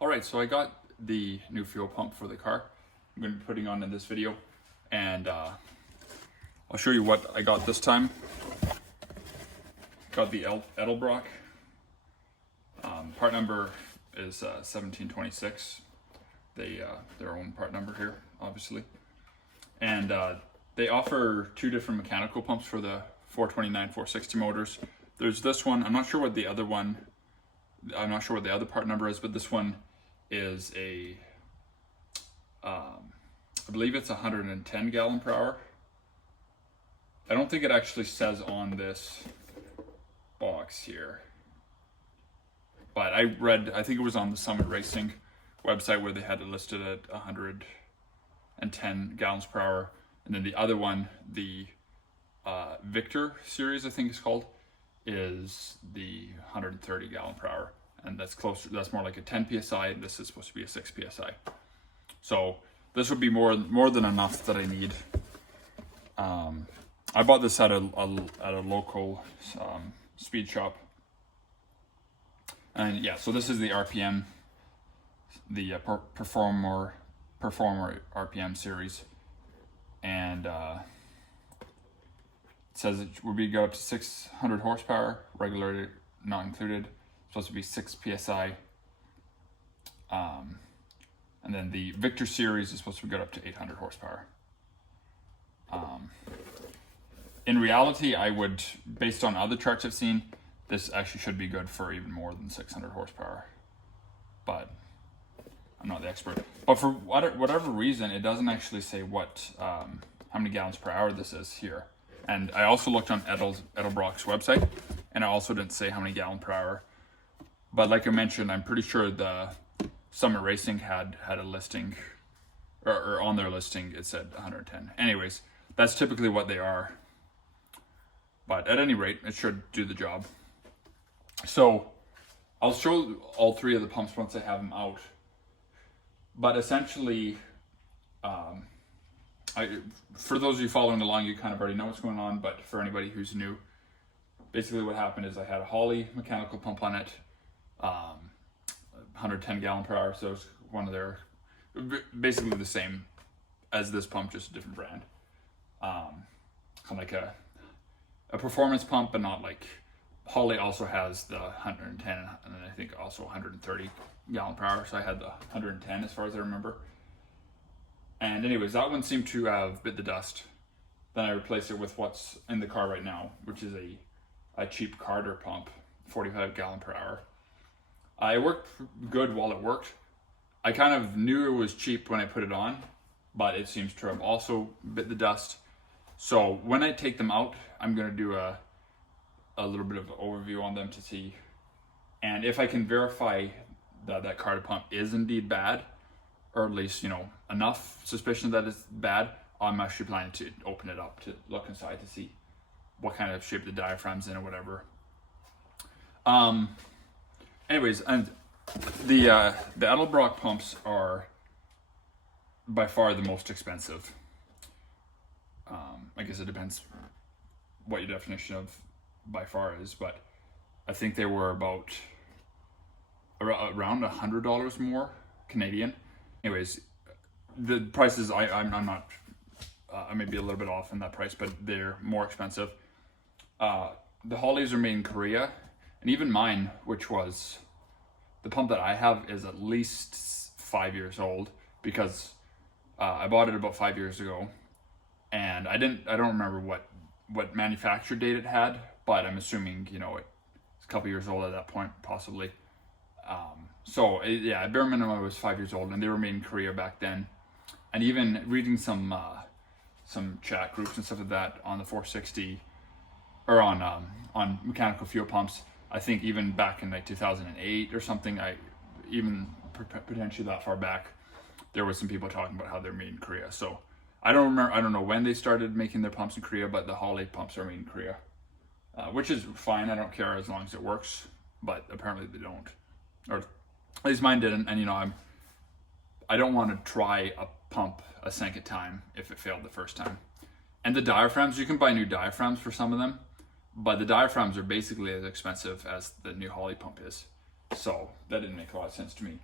Alright, so I got the new fuel pump for the car. I'm going to be putting on in this video, and I'll show you what I got this time. Got the Edelbrock. Part number is 1726. Their own part number here, obviously. And they offer two different mechanical pumps for the 429, 460 motors. There's this one. I'm not sure what the other part number is, but this one is I believe it's 110 gallon per hour. I don't think it actually says on this box here, but I think it was on the Summit Racing website where they had it listed at 110 gallons per hour. And then the other one, the Victor series, I think it's called, is the 130 gallon per hour. And that's closer, that's more like a 10 PSI. This is supposed to be a 6 PSI. So this would be more than enough that I need. I bought this at a local speed shop. And yeah, so this is the RPM, the Performer RPM series. And it says it would be go up to 600 horsepower, regular not included. Supposed to be 6 PSI. And then the Victor series is supposed to go up to 800 horsepower. In reality, I would, based on other charts I've seen, this actually should be good for even more than 600 horsepower. But I'm not the expert. But for whatever reason, it doesn't actually say what how many gallons per hour this is here. And I also looked on Edelbrock's website, and it also didn't say how many gallons per hour. But like I mentioned, I'm pretty sure the Summit Racing had a listing, or on their listing it said 110. Anyways, that's typically what they are. But at any rate, it should do the job. So I'll show all three of the pumps once I have them out. But essentially, for those of you following along, you kind of already know what's going on. But for anybody who's new, basically what happened is I had a Holley mechanical pump on it, 110 gallon per hour. So it's one of their, basically the same as this pump, just a different brand. Kind of like a performance pump, but not like, Holley also has the 110 and then I think also 130 gallon per hour. So I had the 110 as far as I remember. And anyways, that one seemed to have bit the dust. Then I replaced it with what's in the car right now, which is a cheap Carter pump, 45 gallon per hour. It worked good while it worked. I kind of knew it was cheap when I put it on, but it seems to have also bit the dust. So when I take them out, I'm going to do a little bit of an overview on them to see. And if I can verify that that Carter pump is indeed bad, or at least, enough suspicion that it's bad, I'm actually planning to open it up to look inside to see what kind of shape the diaphragm's in or whatever. Anyways, and the Edelbrock pumps are by far the most expensive. I guess it depends what your definition of by far is, but I think they were about around $100 more Canadian. Anyways, the prices, I'm not, I may be a little bit off in that price, but they're more expensive. The Holleys are made in Korea, and even mine, which was the pump that I have, is at least 5 years old, because I bought it about 5 years ago, and I don't remember what manufacture date it had, but I'm assuming it's a couple years old at that point, possibly. So yeah, bare minimum it was 5 years old, and they were made in Korea back then. And even reading some chat groups and stuff like that on the 460, or on mechanical fuel pumps, I think even back in like 2008 or something, even potentially that far back, there was some people talking about how they're made in Korea. So I don't know when they started making their pumps in Korea, but the Holley pumps are made in Korea, which is fine. I don't care as long as it works, but apparently they don't, or at least mine didn't. And I don't want to try a pump a second time if it failed the first time. And the diaphragms, you can buy new diaphragms for some of them, but the diaphragms are basically as expensive as the new Holley pump is. So that didn't make a lot of sense to me.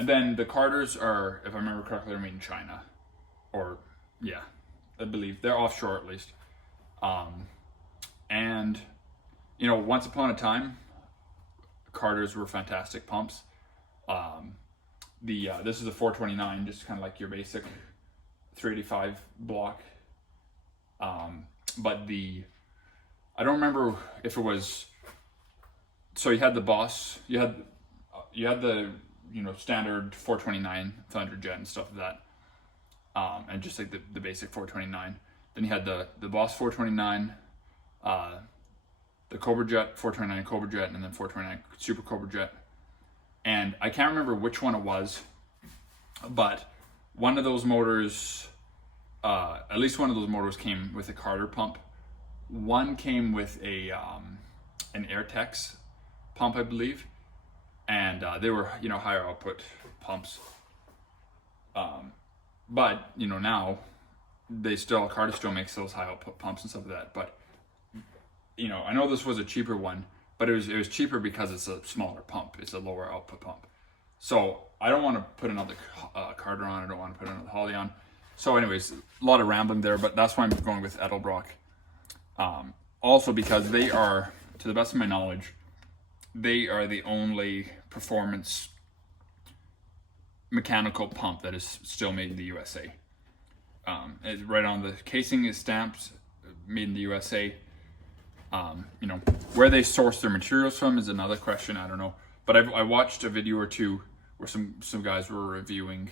And then the Carters are, if I remember correctly, they're made in China, or yeah, I believe they're offshore at least. And you know, once upon a time, Carters were fantastic pumps. This is a 429, just kind of like your basic 385 block. But I don't remember if it was. So you had the Boss, you had the standard 429 Thunderjet and stuff like that, and just like the basic 429. Then you had the Boss 429, the Cobra Jet 429 Cobra Jet, and then 429 Super Cobra Jet. And I can't remember which one it was, but one of those motors, at least one of those motors came with a Carter pump. One came with an Airtex pump, I believe, and they were higher output pumps. But now Carter still makes those high output pumps and stuff like that. But I know this was a cheaper one, but it was cheaper because it's a smaller pump. It's a lower output pump. So I don't want to put another Carter on. I don't want to put another Holly on. So anyways, a lot of rambling there, but that's why I'm going with Edelbrock. Also because they are, to the best of my knowledge, they are the only performance mechanical pump that is still made in the USA. Right on the casing is stamped, made in the USA. Where they source their materials from is another question. I don't know, but I watched a video or two where some guys were reviewing.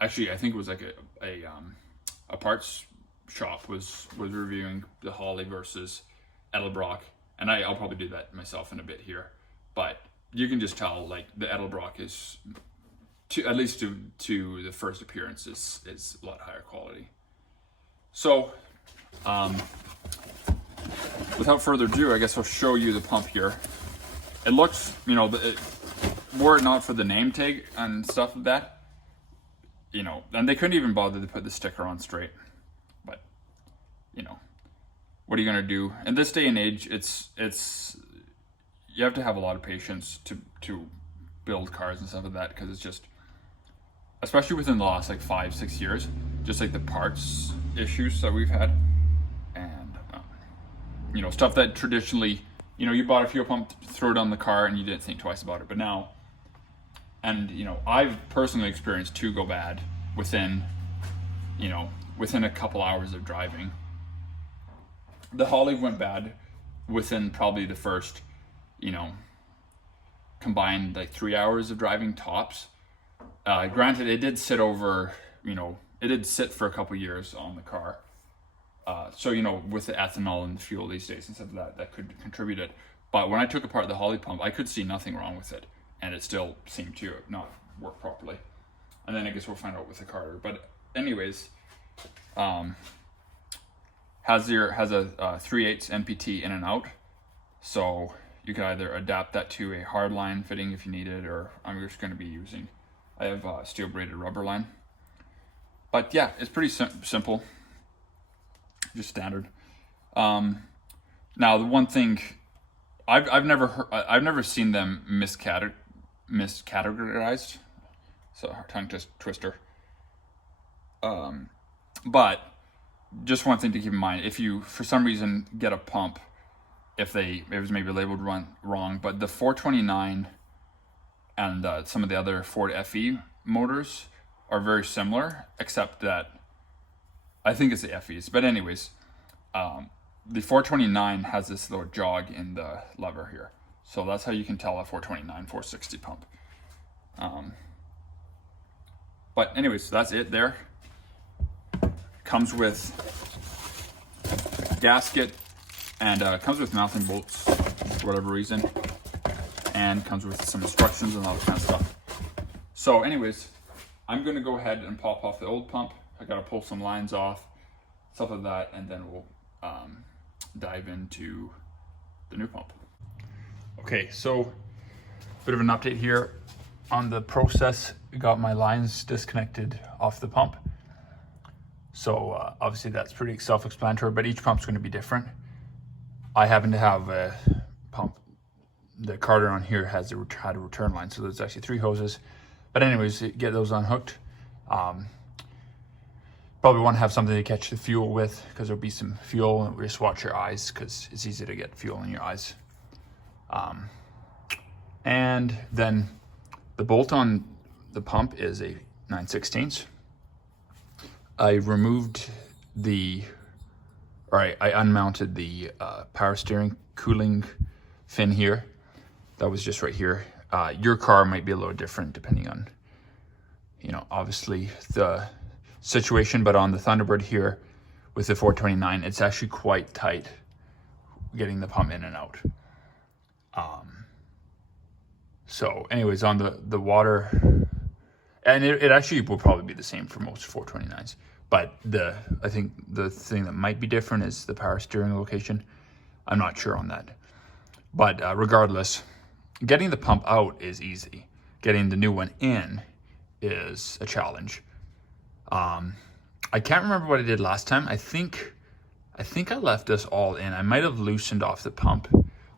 Actually, I think it was like a parts shop was reviewing the Holly versus Edelbrock, and I'll probably do that myself in a bit here. But you can just tell, like, the Edelbrock is, at least to the first appearance, is a lot higher quality. So, without further ado, I guess I'll show you the pump here. It looks, were it not for the name tag and stuff like that, and they couldn't even bother to put the sticker on straight. But, what are you gonna do? In this day and age, it's you have to have a lot of patience to build cars and stuff like that, because it's just, especially within the last like 5-6 years, just like the parts issues that we've had, and stuff that traditionally, you bought a fuel pump, throw it on the car, and you didn't think twice about it. But now, and I've personally experienced two go bad within a couple hours of driving. The Holly went bad within probably the first, combined like 3 hours of driving tops. Granted, it did sit over, it did sit for a couple years on the car. So, with the ethanol and the fuel these days and stuff like that could contribute it. But when I took apart the Holly pump, I could see nothing wrong with it, and it still seemed to not work properly. And then I guess we'll find out with the Carter. But anyways, has a 3/8 NPT in and out, so you can either adapt that to a hard line fitting if you need it, or I'm just going to be using, I have steel braided rubber line. But yeah, it's pretty simple, just standard. Now the one thing I've never seen them miscategorized. So tongue twister. But just one thing to keep in mind: if you for some reason get a pump, it was maybe labeled wrong, but the 429 and some of the other Ford FE motors are very similar, except that I think it's the FEs. But anyways, the 429 has this little jog in the lever here, so that's how you can tell a 429 460 pump. But anyways, that's it there. Comes with a gasket, and comes with mounting bolts for whatever reason, and comes with some instructions and all that kind of stuff. So anyways, I'm gonna go ahead and pop off the old pump. I gotta pull some lines off, stuff like that, and then we'll dive into the new pump. Okay, so bit of an update here on the process. Got my lines disconnected off the pump. So obviously that's pretty self-explanatory, but each pump's going to be different. I happen to have a pump, the Carter on here had a return line, so there's actually 3 hoses. But anyways, get those unhooked. Probably want to have something to catch the fuel with, because there'll be some fuel, and just watch your eyes, because it's easy to get fuel in your eyes. And then the bolt on the pump is a 9/16. I removed I unmounted the power steering cooling fin here. That was just right here. Your car might be a little different depending on, obviously the situation, but on the Thunderbird here with the 429, it's actually quite tight getting the pump in and out. So anyways, on the water, and it actually will probably be the same for most 429s, but I think the thing that might be different is the power steering location. I'm not sure on that, but regardless, getting the pump out is easy. Getting the new one in is a challenge. I can't remember what I did last time. I think I left this all in. I might have loosened off the pump,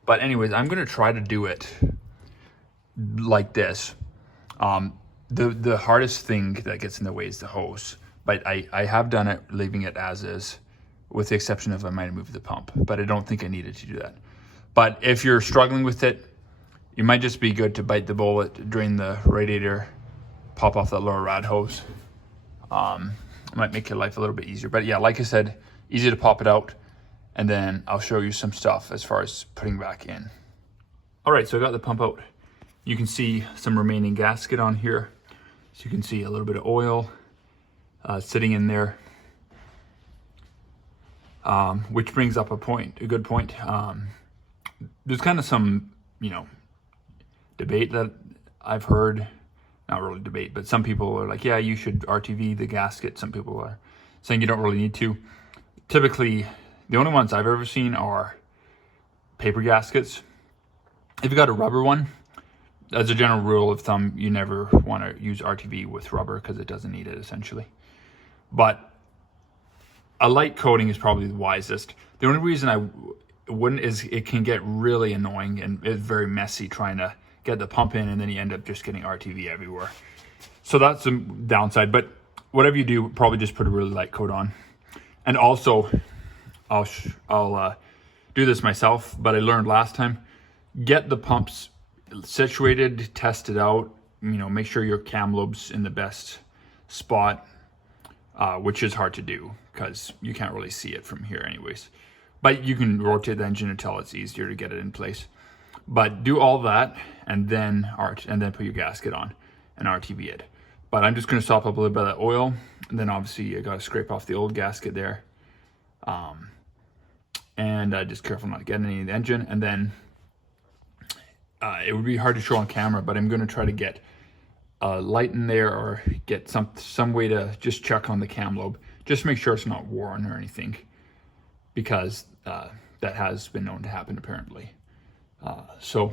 but anyways, I'm gonna try to do it like this. The hardest thing that gets in the way is the hose, but I have done it leaving it as is, with the exception of I might have moved the pump, but I don't think I needed to do that. But if you're struggling with it, you might just be good to bite the bullet, drain the radiator, pop off that lower rad hose. It might make your life a little bit easier. But yeah, like I said, easy to pop it out, and then I'll show you some stuff as far as putting back in. All right, so I got the pump out. You can see some remaining gasket on here. So you can see a little bit of oil sitting in there, which brings up a good point. There's kind of some, debate that I've heard. Not really debate, but some people are like, yeah, you should RTV the gasket. Some people are saying you don't really need to. Typically, the only ones I've ever seen are paper gaskets. If you got a rubber one, as a general rule of thumb, you never want to use RTV with rubber because it doesn't need it, essentially. But a light coating is probably the wisest. The only reason I wouldn't is it can get really annoying and it's very messy trying to get the pump in, and then you end up just getting RTV everywhere. So that's the downside. But whatever you do, probably just put a really light coat on. And also, I'll do this myself, but I learned last time, get the pumps situated, test it out, make sure your cam lobe's in the best spot, which is hard to do because you can't really see it from here anyways. But you can rotate the engine until it's easier to get it in place. But do all that and then put your gasket on and RTV it. But I'm just going to sop up a little bit of that oil, and then obviously you got to scrape off the old gasket there, and just careful not to get any in the engine. And then it would be hard to show on camera, but I'm going to try to get a light in there or get some way to just check on the cam lobe, just make sure it's not worn or anything, because that has been known to happen apparently. So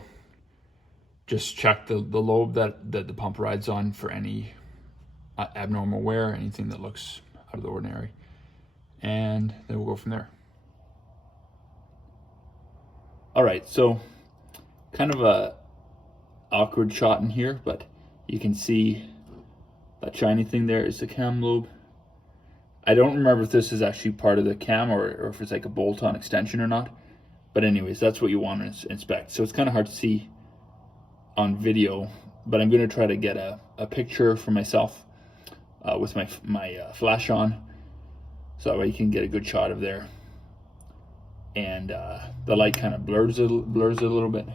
just check the lobe that the pump rides on for any abnormal wear, anything that looks out of the ordinary, and then we'll go from there. All right, so kind of a awkward shot in here, but you can see that shiny thing there is the cam lobe. I don't remember if this is actually part of the cam or if it's like a bolt-on extension or not. But anyways, that's what you want to inspect. So it's kind of hard to see on video, but I'm going to try to get a picture for myself with my flash on, so that way you can get a good shot of there. And the light kind of blurs it a little bit,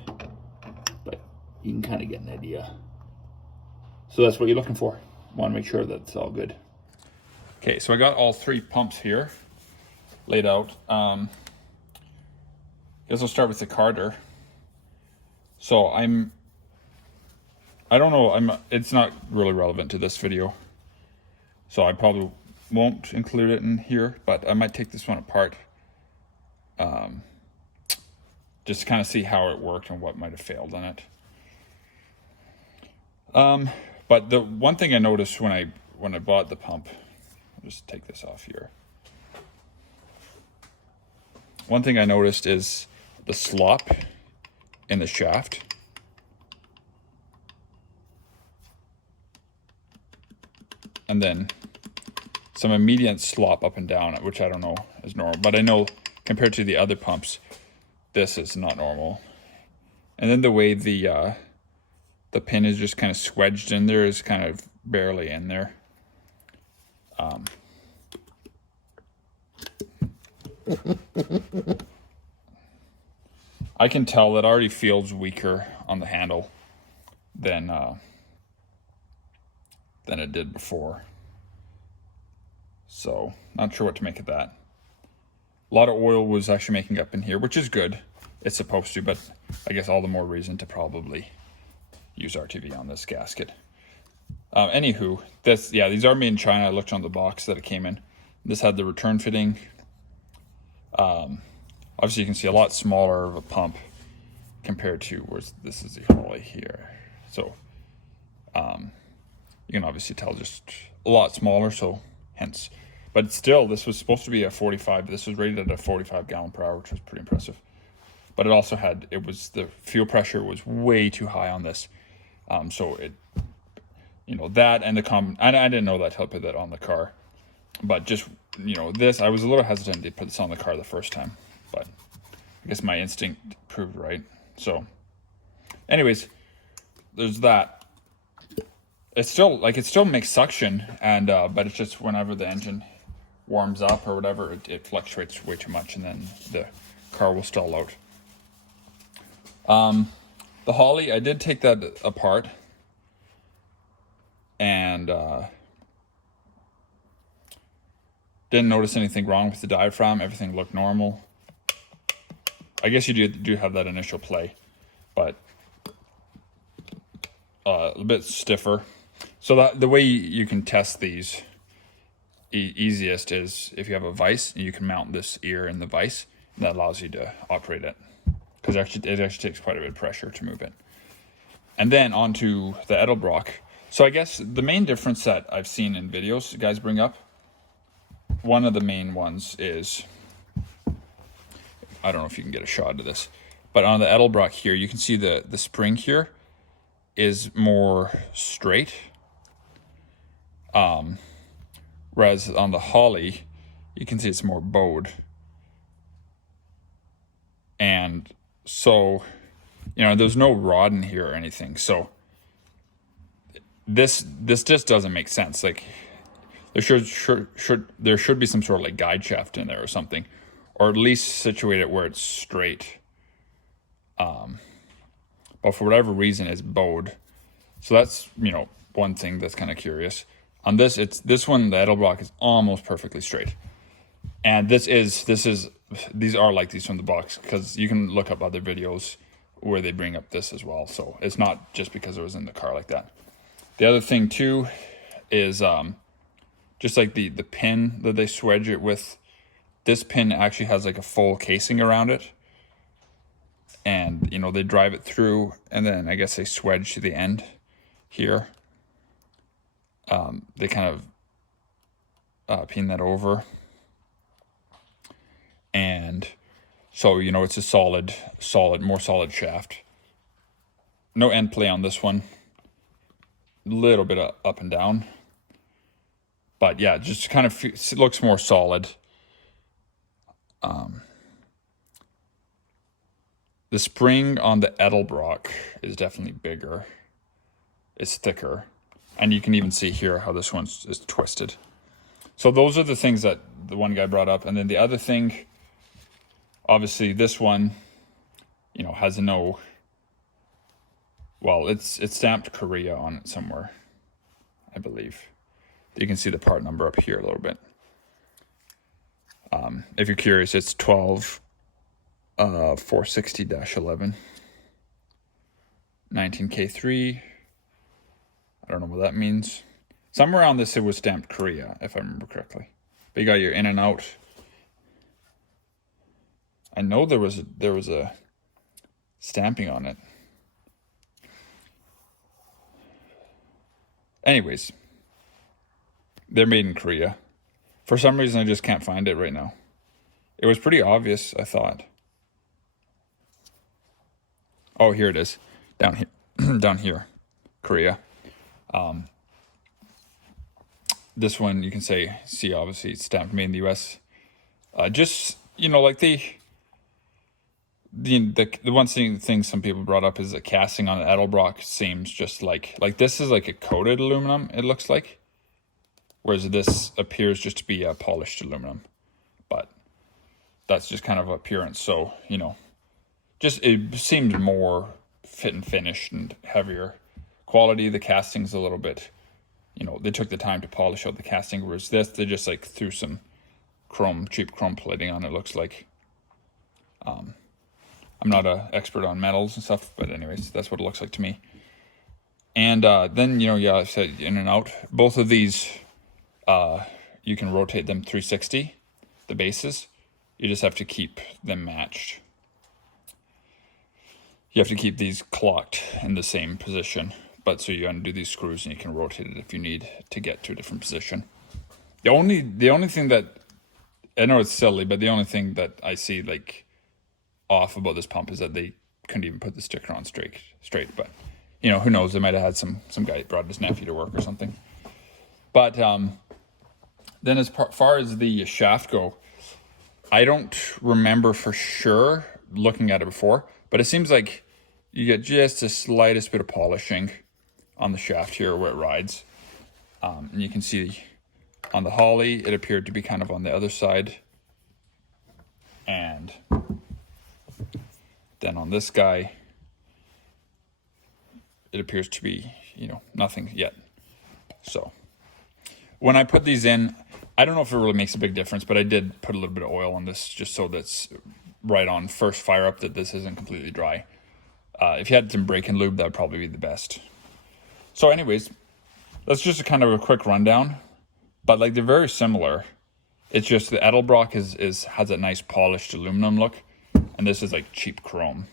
but you can kind of get an idea. So that's what you're looking for. Want to make sure that it's all good. Okay, so I got all three pumps here laid out. Guess I'll start with the Carter. So it's not really relevant to this video, so I probably won't include it in here, but I might take this one apart, just to kind of see how it worked and what might have failed on it. But the one thing I noticed when I bought the pump, I'll just take this off here. One thing I noticed is the slop in the shaft. and then some immediate slop up and down, which I don't know is normal, but I know compared to the other pumps, this is not normal. And then the way the pin is just kind of swedged in there is kind of barely in there. I can tell that already feels weaker on the handle than it did before. So, not sure what to make of that. A lot of oil was actually making up in here, which is good. It's supposed to, but I guess all the more reason to probably use RTV on this gasket. Anywho, these are made in China. I looked on the box that it came in. This had the return fitting. Obviously, you can see a lot smaller of a pump compared to where this is the Holley here. So, you can obviously tell just a lot smaller, so hence. But still, this was supposed to be a 45. This was rated at a 45 gallon per hour, which was pretty impressive. But it also had, the fuel pressure was way too high on this. So it, that and I didn't know that till I put that on the car. But just, this, I was a little hesitant to put this on the car the first time. But I guess my instinct proved right. So, anyways, there's that. It still makes suction, and but it's just whenever the engine warms up or whatever, it fluctuates way too much, and then the car will stall out. The Holley, I did take that apart, and didn't notice anything wrong with the diaphragm. Everything looked normal. I guess you do have that initial play, but a bit stiffer. So that the way you can test these easiest is if you have a vise, you can mount this ear in the vise, and that allows you to operate it, because it actually takes quite a bit of pressure to move it. And then onto the Edelbrock. So I guess the main difference that I've seen in videos guys bring up, one of the main ones is, I don't know if you can get a shot of this, but on the Edelbrock here, you can see the spring here is more straight. Whereas on the Holley, you can see it's more bowed. And so, there's no rod in here or anything. So this just doesn't make sense. Like, there should be some sort of like guide shaft in there or something, or at least situate it where it's straight. But for whatever reason, it's bowed. So that's, one thing that's kind of curious. On this one, the Edelbrock is almost perfectly straight. And these are like these from the box, because you can look up other videos where they bring up this as well. So it's not just because it was in the car like that. The other thing too is just like the pin that they swedge it with, this pin actually has like a full casing around it. And, they drive it through, and then I guess they swedge to the end here. They kind of pin that over. And so, it's a more solid shaft. No end play on this one. Little bit of up and down. But yeah, just kind of it looks more solid. The spring on the Edelbrock is definitely bigger. It's thicker. And you can even see here how this one is twisted. So those are the things that the one guy brought up. And then the other thing, obviously this one, has no, well, it's stamped Korea on it somewhere, I believe. You can see the part number up here a little bit. If you're curious, it's 460-11, 19K3. I don't know what that means. Somewhere on this it was stamped Korea, if I remember correctly. But you got your in and out. I know there was a stamping on it. Anyways, they're made in Korea. For some reason, I just can't find it right now. It was pretty obvious, I thought. Oh, here it is. Down here. Down here. Korea. This one you can see obviously it's stamped made in the US. Just, you know, like the one thing some people brought up is the casting on the Edelbrock seems just like this is like a coated aluminum, it looks like, whereas this appears just to be a polished aluminum. But that's just kind of appearance. So, you know, just it seems more fit and finished and heavier quality. The casting's a little bit, you know, they took the time to polish out the casting, whereas this, they just like threw some cheap chrome plating on it, looks like. I'm not an expert on metals and stuff, but anyways, that's what it looks like to me. And then, you know, yeah, I said in and out. Both of these, you can rotate them 360, the bases. You just have to keep them matched. You have to keep these clocked in the same position. But so you undo these screws and you can rotate it if you need to get to a different position. The only thing that, I know it's silly, but the only thing that I see like off about this pump is that they couldn't even put the sticker on straight. But you know, who knows? They might have had some guy brought his nephew to work or something. But then as far as the shaft go, I don't remember for sure looking at it before, but it seems like you get just the slightest bit of polishing on the shaft here where it rides. And you can see on the Holly, it appeared to be kind of on the other side. And then on this guy, it appears to be, you know, nothing yet. So when I put these in, I don't know if it really makes a big difference, but I did put a little bit of oil on this just so that's right on first fire up, that this isn't completely dry. If you had some brake-in lube, that would probably be the best. So anyways, that's just a kind of a quick rundown, but like they're very similar. It's just the Edelbrock has a nice polished aluminum look, and this is like cheap chrome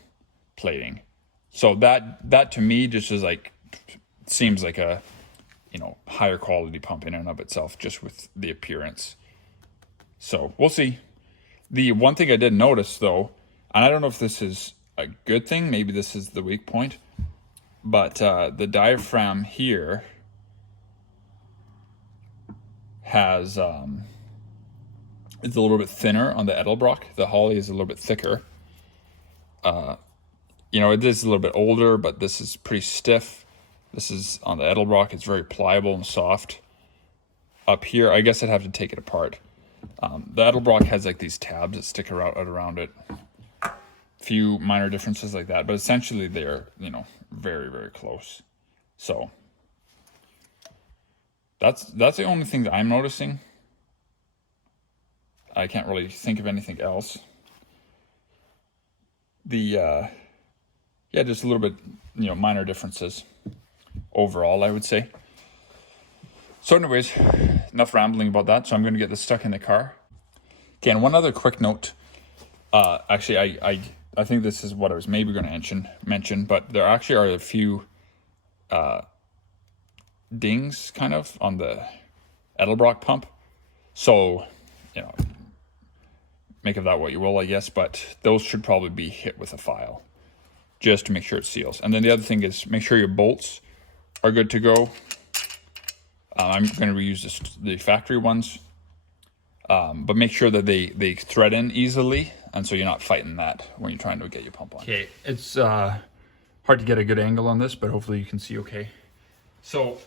plating. So that to me just is like, seems like a, you know, higher quality pump in and of itself, just with the appearance. So we'll see. The one thing I did notice though, and I don't know if this is a good thing, maybe this is the weak point, but the diaphragm here has it's a little bit thinner on the Edelbrock. The Holly is a little bit thicker. You know, it is a little bit older, but this is pretty stiff. This is on the Edelbrock. It's very pliable and soft. Up here, I guess I'd have to take it apart. The Edelbrock has like these tabs that stick out around it. Few minor differences like that, but essentially they're, you know, very, very close. So that's the only thing that I'm noticing. I can't really think of anything else. Yeah, just a little bit, you know, minor differences overall, I would say. So anyways, enough rambling about that. So I'm going to get this stuck in the car. Okay, and one other quick note. Actually, I think this is what I was maybe going to mention, but there actually are a few dings kind of on the Edelbrock pump. So, you know, make of that what you will, I guess, but those should probably be hit with a file just to make sure it seals. And then the other thing is make sure your bolts are good to go. I'm going to reuse the factory ones, but make sure that they thread in easily, and so you're not fighting that when you're trying to get your pump on. Okay, it's hard to get a good angle on this, but hopefully you can see okay. So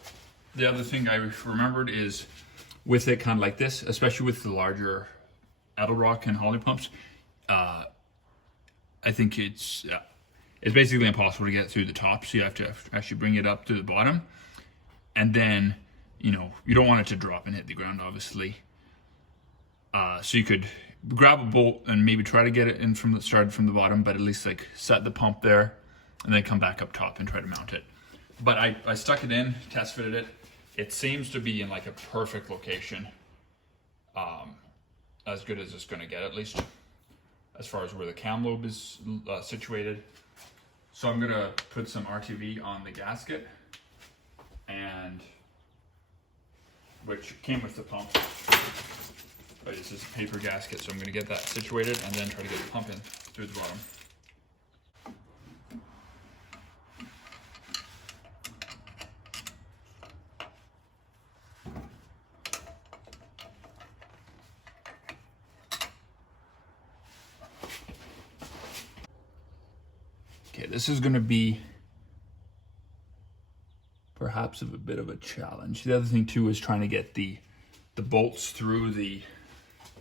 the other thing I remembered is with it kind of like this, especially with the larger Edelbrock and Holly pumps, I think it's basically impossible to get through the top, so you have to actually bring it up to the bottom, and then, you know, you don't want it to drop and hit the ground, obviously. So you could grab a bolt and maybe try to get it in started from the bottom, but at least like set the pump there and then come back up top and try to mount it. But I stuck it in, test fitted it. It seems to be in like a perfect location. As good as it's gonna get, at least as far as where the cam lobe is situated. So I'm gonna put some RTV on the gasket, and which came with the pump. But it's just a paper gasket, so I'm gonna get that situated and then try to get the pump in through the bottom. this is going to be perhaps a bit of a challenge. The other thing too is trying to get the bolts through the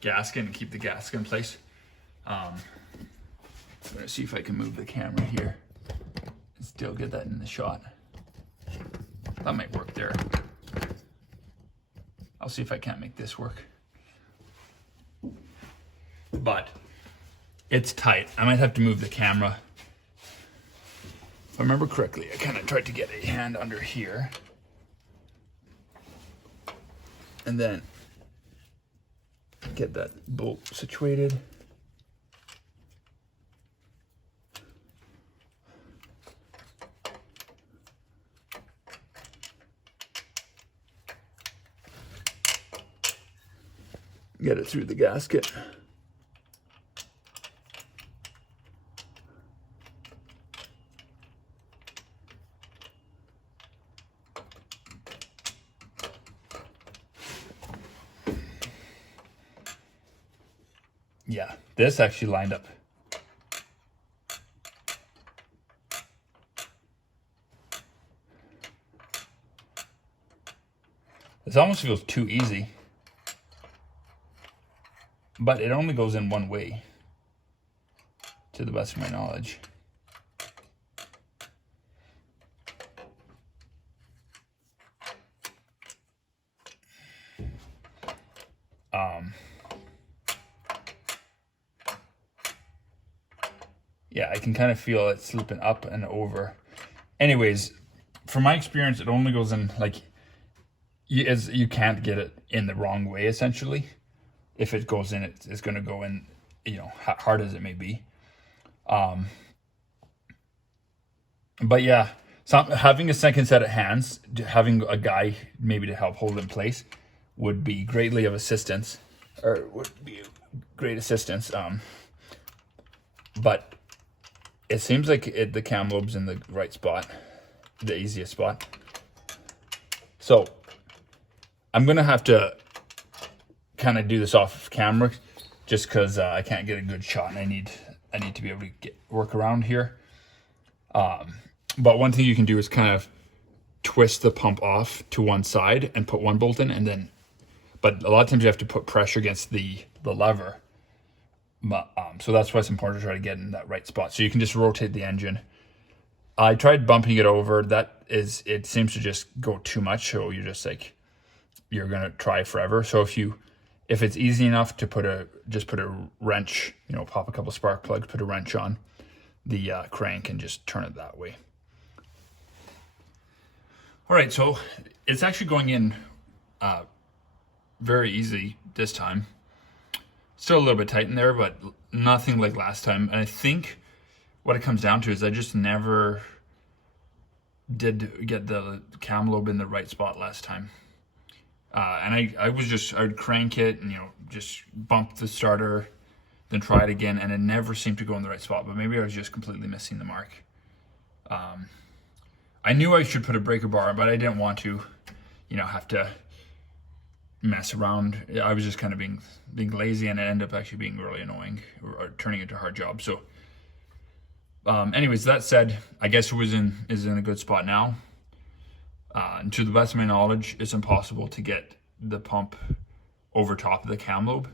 gasket and keep the gasket in place. I'm gonna see if I can move the camera here and still get that in the shot. That might work there. I'll see if I can't make this work. But it's tight. I might have to move the camera. If I remember correctly, I kind of tried to get a hand under here. And then get that bolt situated. Get it through the gasket. Yeah, this actually lined up. This almost feels too easy, but it only goes in one way, to the best of my knowledge. Yeah, I can kind of feel it slipping up and over. Anyways, from my experience, it only goes in like, you can't get it in the wrong way, essentially. If it goes in, it's going to go in, you know, hard as it may be. But yeah, having a second set of hands, having a guy maybe to help hold it in place would be greatly of assistance, or would be great assistance. But it seems like the cam lobe's in the right spot, the easiest spot. So I'm gonna have to kind of do this off camera, just because I can't get a good shot, and I need to be able to work around here. But one thing you can do is kind of twist the pump off to one side and put one bolt in, and then, but a lot of times you have to put pressure against the lever. But, so that's why it's important to try to get in that right spot. So you can just rotate the engine. I tried bumping it over. It seems to just go too much. So you're just like, you're gonna try forever. So if it's easy enough to just put a wrench, you know, pop a couple spark plugs, put a wrench on the crank and just turn it that way. All right, so it's actually going in very easy this time. Still a little bit tight in there, but nothing like last time. And I think what it comes down to is I just never did get the cam lobe in the right spot last time. And I would crank it and, you know, just bump the starter, then try it again, and it never seemed to go in the right spot. But maybe I was just completely missing the mark. I knew I should put a breaker bar, but I didn't want to, you know, have to mess around. I was just kind of being lazy, and it ended up actually being really annoying, or turning into a hard job. So anyways, that said, I guess it is in a good spot now. And to the best of my knowledge, it's impossible to get the pump over top of the cam lobe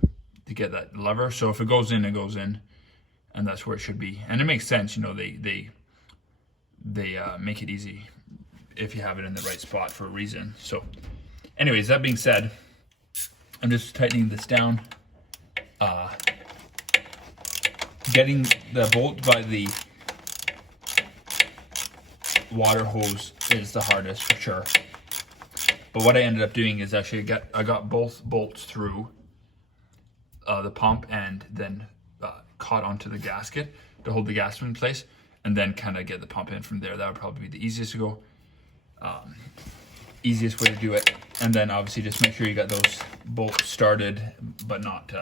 to get that lever. So if it goes in, it goes in, and that's where it should be. And it makes sense, you know, they make it easy if you have it in the right spot for a reason. So anyways, that being said, I'm just tightening this down. Getting the bolt by the water hose is the hardest for sure. But what I ended up doing is actually I got both bolts through the pump, and then caught onto the gasket to hold the gasket in place, and then kind of get the pump in from there. That would probably be the easiest to go. Easiest way to do it. And then obviously just make sure you got those bolts started, but not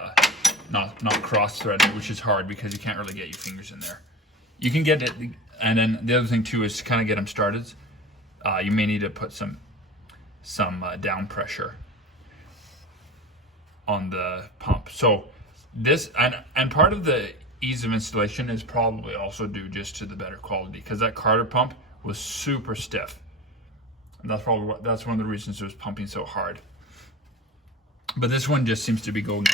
cross threaded, which is hard because you can't really get your fingers in there. You can get it, and then the other thing too is to kind of get them started. You may need to put some down pressure on the pump. So this, and part of the ease of installation is probably also due just to the better quality, because that Carter pump was super stiff. And that's one of the reasons it was pumping so hard. But this one just seems to be going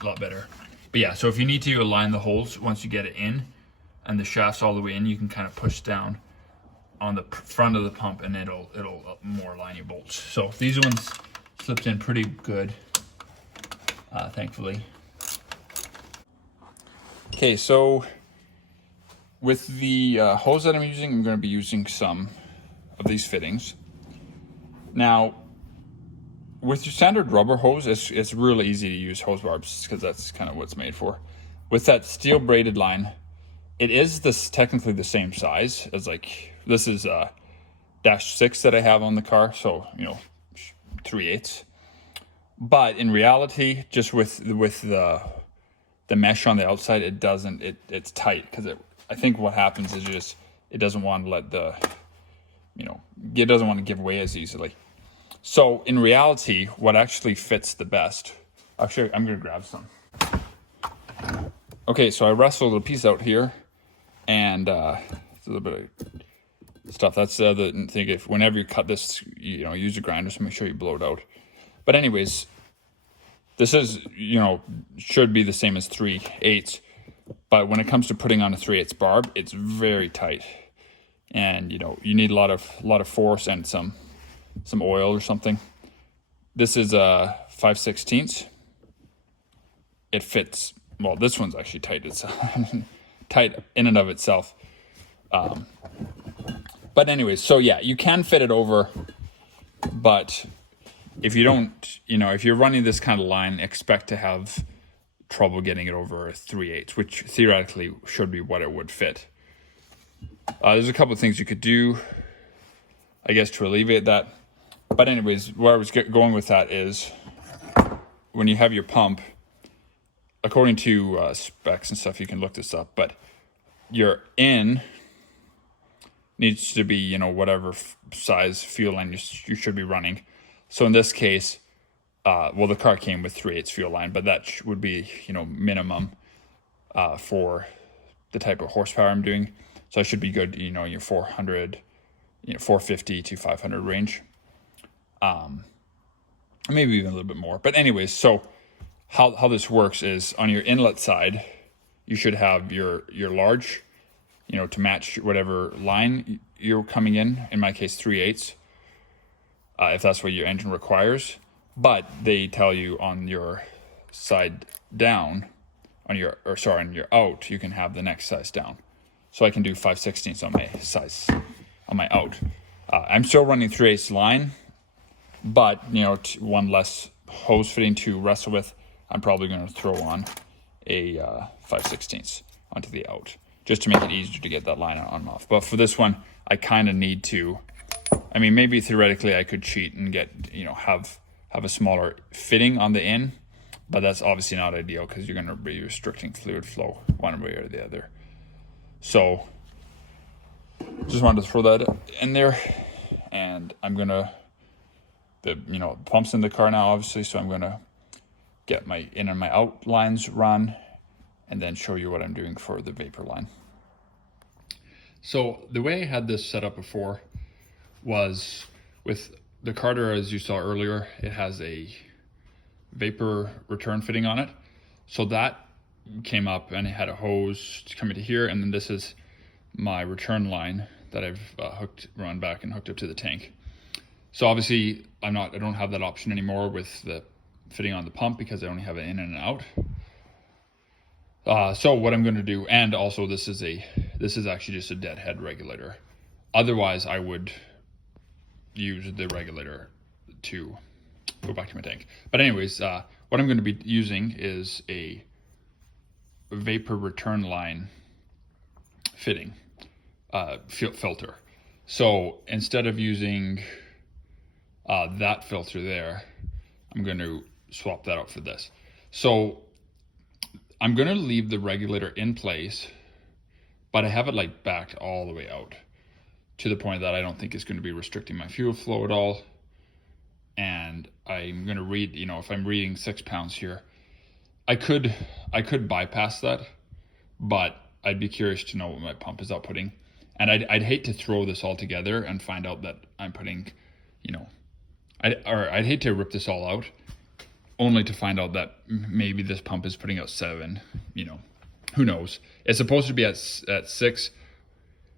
a lot better. But yeah, so if you need to align the holes once you get it in and the shaft's all the way in, you can kind of push down on the front of the pump and it'll more align your bolts. So these ones slipped in pretty good, thankfully. Okay, so with the hose that I'm using, I'm going to be using some of these fittings. Now, with your standard rubber hose, it's really easy to use hose barbs because that's kind of what it's made for. With that steel braided line, it is technically the same size as, like, this is -6 that I have on the car, so 3/8. But in reality, just with the mesh on the outside, it's tight because I think what happens is just it doesn't want to let it doesn't want to give way as easily. So in reality, what actually fits the best, actually I'm going to grab some. Okay, so I wrestled a piece out here, and it's a little bit of stuff. That's the thing. If whenever you cut this, use a grinder, so make sure you blow it out. But anyways, this is, should be the same as 3/8, but when it comes to putting on a 3/8 barb, it's very tight, and you need a lot of force and some oil or something. This is a 5/16. It fits well. This one's actually tight. It's tight in and of itself. But anyways, so yeah, you can fit it over, but if you don't, if you're running this kind of line, expect to have trouble getting it over 3/8, which theoretically should be what it would fit. There's a couple of things you could do, I guess, to alleviate that. But anyways, where I was going with that is when you have your pump, according to specs and stuff, you can look this up, but your in needs to be, whatever size fuel line you should be running. So in this case, the car came with 3/8 fuel line, but that would be, minimum for the type of horsepower I'm doing. So I should be good, your 400, 450 to 500 range. Maybe even a little bit more. But anyways, so how this works is on your inlet side, you should have your large, to match whatever line you're coming in my case 3/8, if that's what your engine requires. But they tell you on your side down, on your out, you can have the next size down. So I can do 5/16 on my out. I'm still running 3/8 line, but one less hose fitting to wrestle with. I'm probably going to throw on a 5/16 onto the out, just to make it easier to get that line on and off. But for this one, I kind of need to. I mean, maybe theoretically I could cheat and get have a smaller fitting on the in, but that's obviously not ideal because you're going to be restricting fluid flow one way or the other. So just wanted to throw that in there, and I'm gonna pump's in the car now, obviously, so I'm gonna get my in and my out lines run, and then show you what I'm doing for the vapor line. So the way I had this set up before was with the Carter, as you saw earlier, it has a vapor return fitting on it. So that came up and it had a hose coming to here, and then this is my return line that I've run back and hooked up to the tank. So obviously I don't have that option anymore with the fitting on the pump because I only have an in and an out. So what I'm going to do, and also this is actually just a deadhead regulator. Otherwise I would use the regulator to go back to my tank. But anyways, what I'm going to be using is a vapor return line fitting filter. So instead of using that filter there, I'm going to swap that out for this. So I'm going to leave the regulator in place, but I have it like backed all the way out to the point that I don't think it's going to be restricting my fuel flow at all. And I'm going to read, if I'm reading 6 pounds here, I could bypass that but I'd be curious to know what my pump is outputting. And I'd hate to throw this all together and find out that I'm putting, you know, I'd hate to rip this all out only to find out that maybe this pump is putting out 7, you know, who knows. It's supposed to be at 6,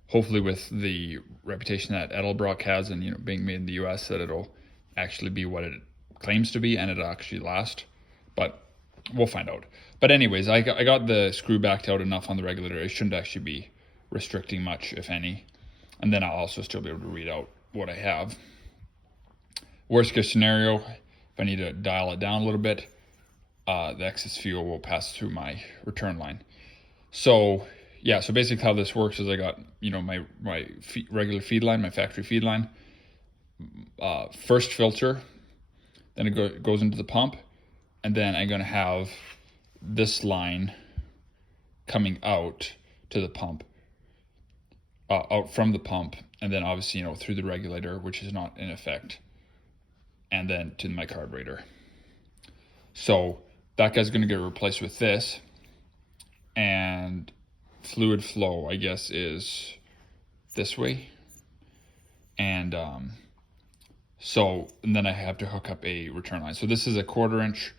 hopefully with the reputation that Edelbrock has and, you know, being made in the US, that it'll actually be what it claims to be and it'll actually last. But we'll find out. But anyways, I got the screw backed out enough on the regulator. It shouldn't actually be restricting much, if any. And then I'll also still be able to read out what I have. Worst case scenario, if I need to dial it down a little bit, the excess fuel will pass through my return line. So yeah, so basically how this works is I got, you know, my regular feed line, my factory feed line, first filter, then it goes into the pump, and then I'm going to have this line coming out to the pump, out from the pump, and then obviously, you know, through the regulator, which is not in effect, and then to my carburetor. So that guy's going to get replaced with this, and fluid flow, I guess, is this way. And and then I have to hook up a return line. So this is a 1/4 inch.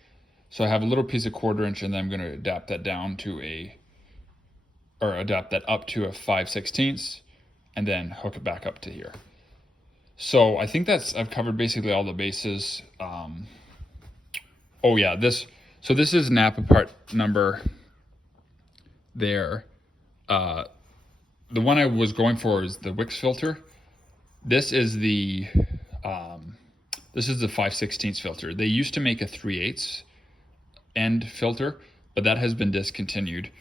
So I have a little piece of 1/4 inch, and then I'm going to adapt that down to adapt that up to a 5/16, and then hook it back up to here. So I think I've covered basically all the bases. Oh yeah, this is Napa part number there. The one I was going for is the Wix filter. This is the 5/16 filter. They used to make a 3/8 end filter, but that has been discontinued,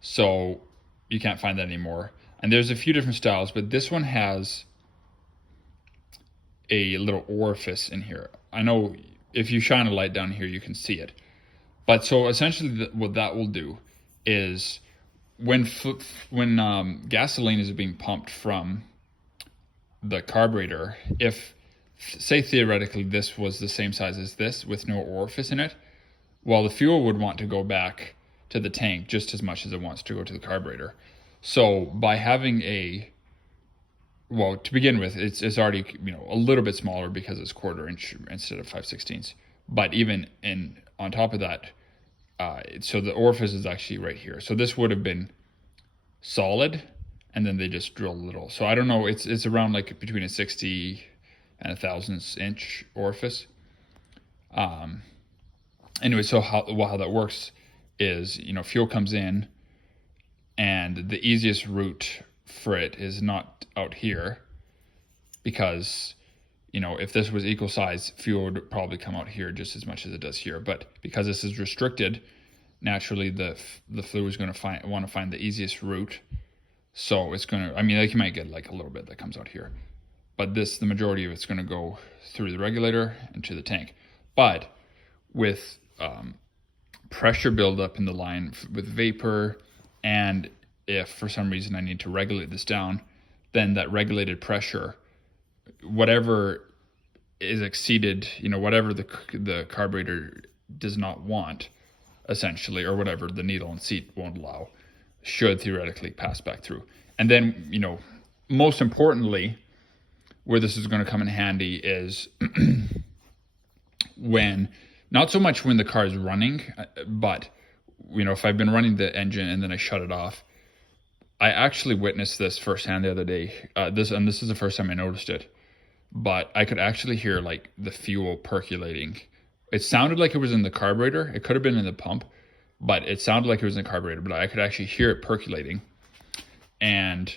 so you can't find that anymore. And there's a few different styles, but this one has a little orifice in here. I know if you shine a light down here, you can see it. But so essentially what that will do is when gasoline is being pumped from the carburetor, if, say theoretically, this was the same size as this with no orifice in it, well, the fuel would want to go back to the tank just as much as it wants to go to the carburetor. So by having to begin with, it's already, you know, a little bit smaller because it's 1/4 inch instead of 5/16. But even on top of that, so the orifice is actually right here. So this would have been solid, and then they just drill a little. So I don't know. It's around like between a 60 and 1,000 inch orifice. Anyway, so how that works is, you know, fuel comes in, and the easiest route for it is not out here, because, you know, if this was equal size, fuel would probably come out here just as much as it does here. But because this is restricted, naturally the fluid is going to want to find the easiest route. So it's going to, I mean, like, you might get like a little bit that comes out here, but the majority of it's going to go through the regulator and to the tank. But with pressure buildup in the line with vapor, and if for some reason I need to regulate this down, then that regulated pressure, whatever is exceeded, you know, whatever the carburetor does not want, essentially, or whatever the needle and seat won't allow, should theoretically pass back through. And then, you know, most importantly, where this is going to come in handy is not so much when the car is running, but, you know, if I've been running the engine and then I shut it off. I actually witnessed this firsthand the other day. This is the first time I noticed it, but I could actually hear like the fuel percolating. It sounded like it was in the carburetor. It could have been in the pump, but it sounded like it was in the carburetor, but I could actually hear it percolating. And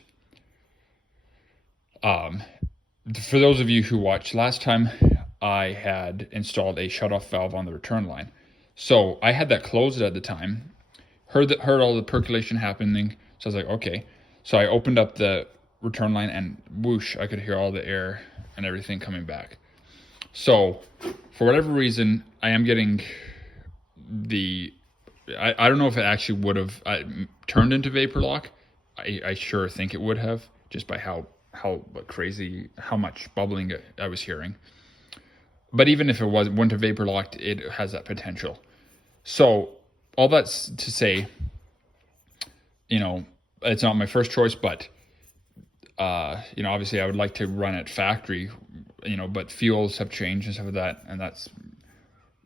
for those of you who watched last time, I had installed a shutoff valve on the return line. So I had that closed at the time, heard all the percolation happening. So I was like, okay. So I opened up the return line, and whoosh, I could hear all the air and everything coming back. So for whatever reason, I am getting I don't know if it actually would have turned into vapor lock. I sure think it would have, just by how much bubbling I was hearing. But even if it wouldn't have vapor locked, it has that potential. So all that's to say, you know, it's not my first choice, but you know, obviously I would like to run it factory, you know, but fuels have changed and stuff like that, and that's,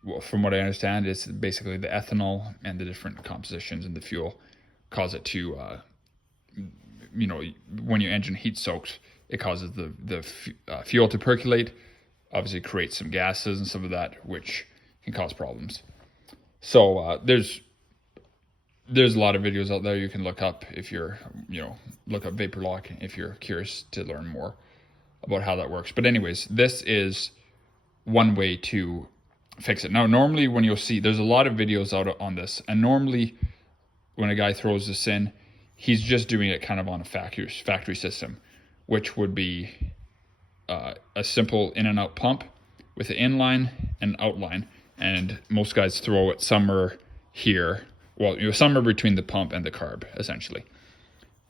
well, from what I understand, it's basically the ethanol and the different compositions in the fuel cause it to, you know, when your engine heat soaks, it causes the fuel to percolate, obviously creates some gases and stuff like that, which can cause problems. So there's a lot of videos out there you can look up if you're, you know, look up Vaporlock if you're curious to learn more about how that works. But anyways, this is one way to fix it. Now, normally when you'll see, there's a lot of videos out on this, and normally when a guy throws this in, he's just doing it kind of on a factory system, which would be a simple in and out pump with an inline and outline, and most guys throw it somewhere here. Well, you know, somewhere between the pump and the carb, essentially,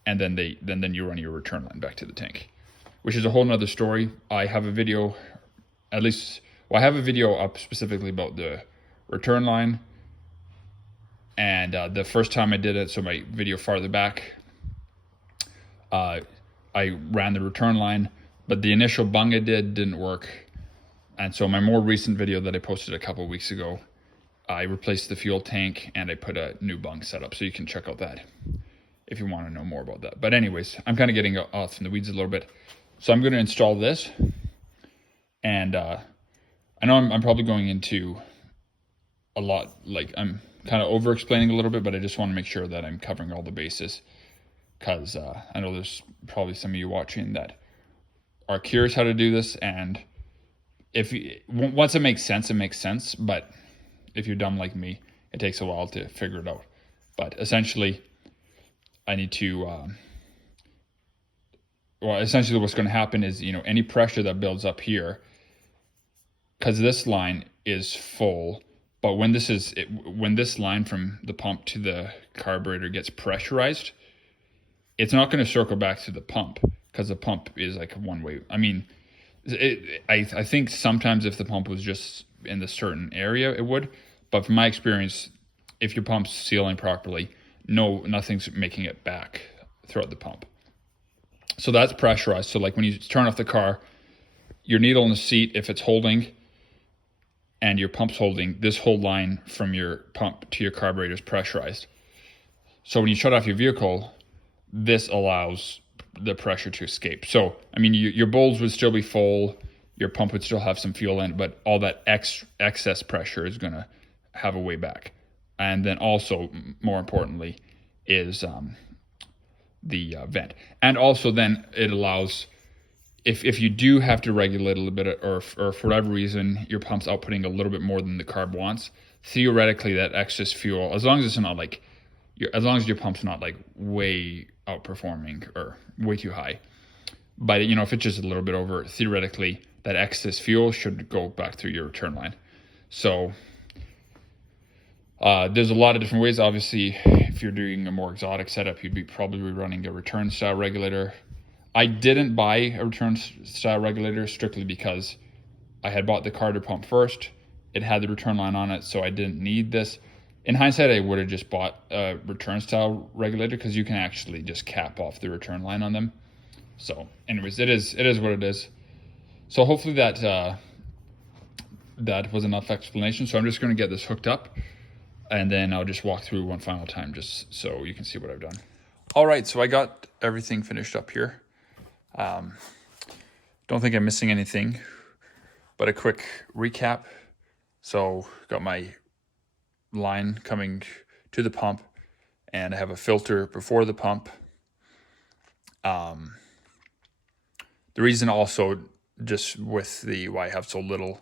and then you run your return line back to the tank, which is a whole nother story. I have a video, I have a video up specifically about the return line, and the first time I did it, so my video farther back, I ran the return line, but the initial bung I didn't work, and so my more recent video that I posted a couple weeks ago, I replaced the fuel tank and I put a new bung setup, so you can check out that if you want to know more about that. But anyways, I'm kind of getting off in the weeds a little bit, so I'm going to install this, and I know I'm probably going into a lot, like I'm kind of over explaining a little bit, but I just want to make sure that I'm covering all the bases, because I know there's probably some of you watching that are curious how to do this, and once it makes sense, but if you're dumb like me, it takes a while to figure it out. But essentially, I need to, essentially what's going to happen is, you know, any pressure that builds up here, because this line is full, but when this line from the pump to the carburetor gets pressurized, it's not going to circle back to the pump, because the pump is like a one-way. I mean, I think sometimes if the pump was just in the certain area, it would. But from my experience, if your pump's sealing properly, nothing's making it back throughout the pump. So that's pressurized. So like when you turn off the car, your needle in the seat, if it's holding and your pump's holding, this whole line from your pump to your carburetor is pressurized. So when you shut off your vehicle, this allows the pressure to escape. So, I mean, your bowls would still be full, your pump would still have some fuel in it, but all that excess pressure is going to have a way back. And then also, more importantly, is the vent. And also then it allows, if you do have to regulate a little bit, or for whatever reason your pump's outputting a little bit more than the carb wants, theoretically that excess fuel, as long as it's not like, as long as your pump's not like way outperforming or way too high, but you know, if it's just a little bit over, theoretically that excess fuel should go back through your return line. So there's a lot of different ways. Obviously, if you're doing a more exotic setup, you'd be probably running a return style regulator. I didn't buy a return style regulator strictly because I had bought the Carter pump first. It had the return line on it, so I didn't need this. In hindsight, I would have just bought a return style regulator, because you can actually just cap off the return line on them. So anyways, it is what it is. So hopefully that was enough explanation. So I'm just going to get this hooked up, and then I'll just walk through one final time just so you can see what I've done. All right, so I got everything finished up here. Don't think I'm missing anything, but a quick recap. So got my line coming to the pump, and I have a filter before the pump. The reason also, just with why I have so little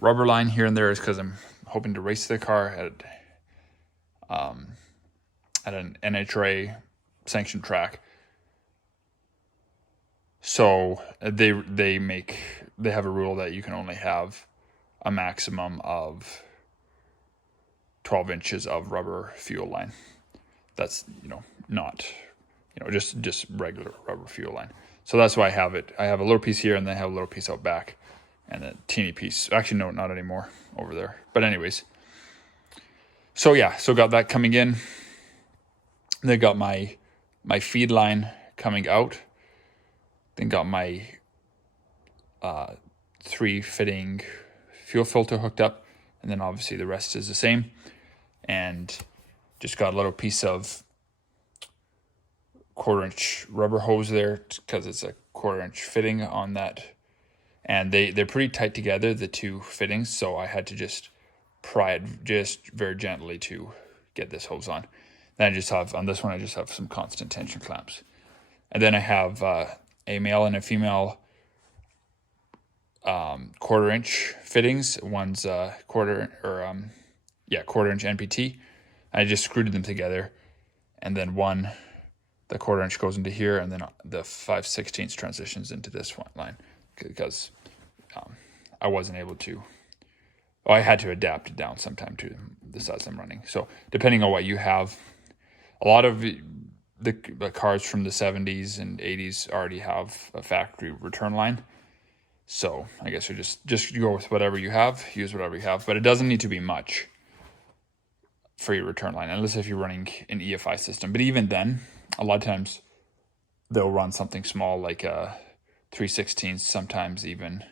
rubber line here and there, is because I'm hoping to race the car at an NHRA sanctioned track. So they have a rule that you can only have a maximum of 12 inches of rubber fuel line. That's, not, just regular rubber fuel line. So that's why I have it. I have a little piece here, and then I have a little piece out back, and a teeny piece. Actually, no, not anymore over there. But anyways, so got that coming in. They got my my feed line coming out. Then got my 3-fitting fuel filter hooked up, and then obviously the rest is the same. And just got a little piece of 1/4-inch rubber hose there because it's a 1/4-inch fitting on that, and they're pretty tight together, the two fittings, so I had to just pry it just very gently to get this hose on. Then I just have, on this one, I just have some constant tension clamps. And then I have a male and a female 1/4-inch fittings. One's 1/4-inch NPT. I just screwed them together, and then the 1/4-inch goes into here, and then the 5/16 transitions into this one line because I wasn't able to. I had to adapt it down sometime to the size I'm running. So depending on what you have, a lot of the cars from the 70s and 80s already have a factory return line. So I guess you just go with whatever you have, use whatever you have, but it doesn't need to be much for your return line, unless if you're running an EFI system. But even then, a lot of times they'll run something small like a 3/16, sometimes even,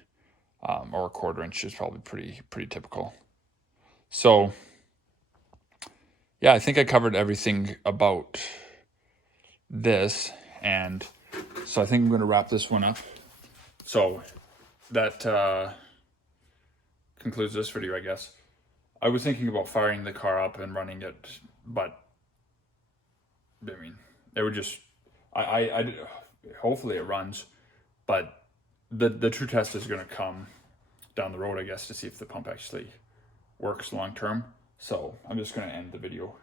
or a 1/4-inch is probably pretty typical. So yeah, I think I covered everything about this, and so I think I'm going to wrap this one up. So that concludes this video, I guess. I was thinking about firing the car up and running it, but I mean, it would just, I hopefully it runs, but the true test is going to come down the road, I guess, to see if the pump actually works long term. So I'm just going to end the video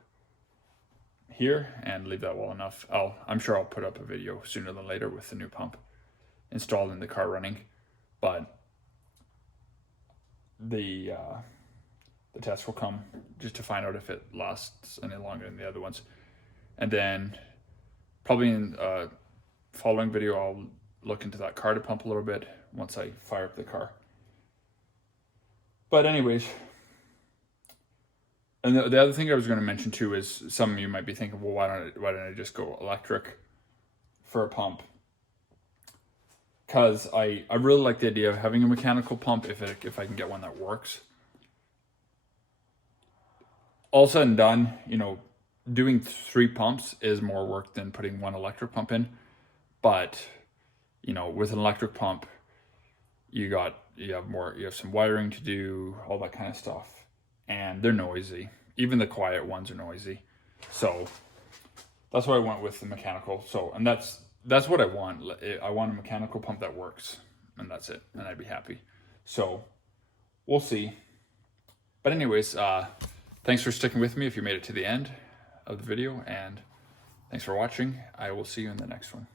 here and leave that well enough. I'm sure I'll put up a video sooner than later with the new pump installed in the car running, but the test will come just to find out if it lasts any longer than the other ones. And then probably in following video, I'll look into that car to pump a little bit once I fire up the car. But anyways, and the other thing I was going to mention too is some of you might be thinking, well, why don't I just go electric for a pump? Because I really like the idea of having a mechanical pump if I can get one that works. All said and done, doing 3 pumps is more work than putting 1 electric pump in. But, with an electric pump, you have some wiring to do, all that kind of stuff. And they're noisy. Even the quiet ones are noisy. So that's why I went with the mechanical. So, and that's what I want. I want a mechanical pump that works, and that's it. And I'd be happy. So we'll see. But anyways, thanks for sticking with me if you made it to the end of the video, and thanks for watching. I will see you in the next one.